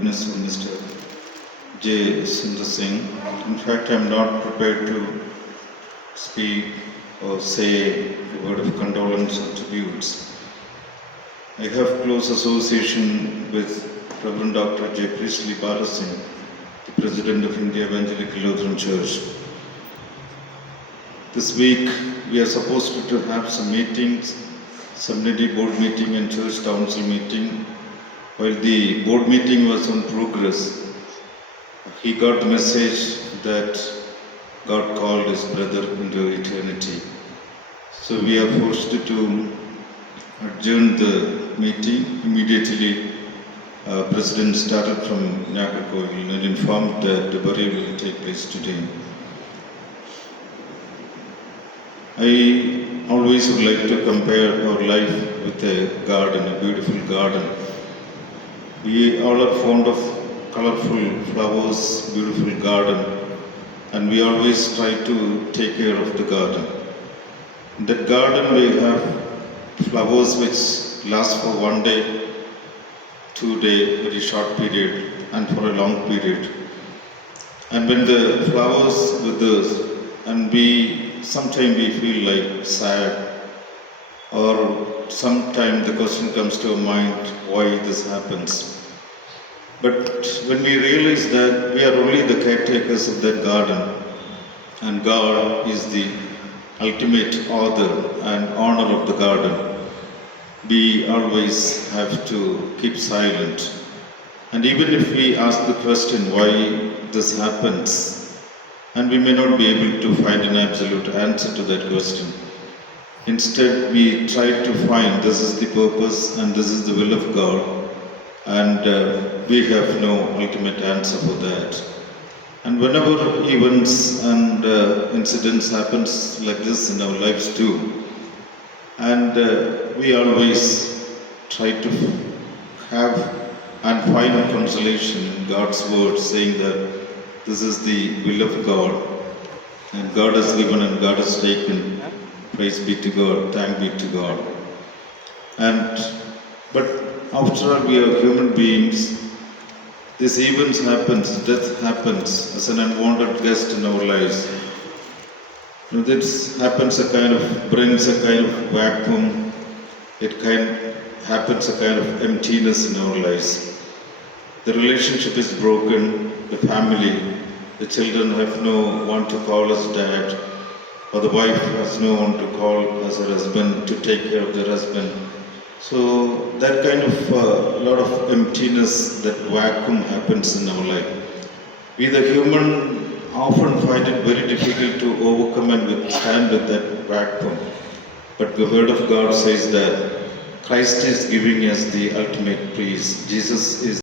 witness for Mr. J. Sundar Singh. In fact, I am not prepared to speak or say a word of condolence or tributes. I have close association with Reverend Dr. J. Priestley Bala Singh, the President of India Evangelical Lutheran Church. This week we are supposed to have some meetings, Seminary board meeting and church council meeting. While the board meeting was in progress, he got the message that God called his brother into eternity. So we are forced to adjourn the meeting. Immediately, President started from Nagarkoil and informed that the burial will take place today. I always would like to compare our life with a garden, a beautiful garden. We all are fond of colorful flowers, beautiful garden, and we always try to take care of the garden. In that garden we have flowers which last for 1 day, 2 day, very short period, and for a long period. And when the flowers withers, and sometimes we feel like sad, or sometimes the question comes to our mind why this happens. But when we realize that we are only the caretakers of that garden, and God is the ultimate author and owner of the garden, we always have to keep silent. And even if we ask the question why this happens, and we may not be able to find an absolute answer to that question, instead we try to find this is the purpose and this is the will of God, and we have no ultimate answer for that. And whenever events and incidents happens like this in our lives too, and we always try to have and find consolation in God's word, saying that this is the will of God, and God has given and God has taken. Praise be to God, thank be to God. But after all, we are human beings. These events happens, death happens as an unwanted guest in our lives. This happens brings a kind of vacuum. Happens a kind of emptiness in our lives. The relationship is broken. The family, the children have no one to call as dad, or the wife has no one to call as her husband to take care of their husband. So that kind of lot of emptiness, that vacuum happens in our life. We the human often find it very difficult to overcome and withstand with that vacuum. But the word of God says that Christ is giving us the ultimate peace. Jesus is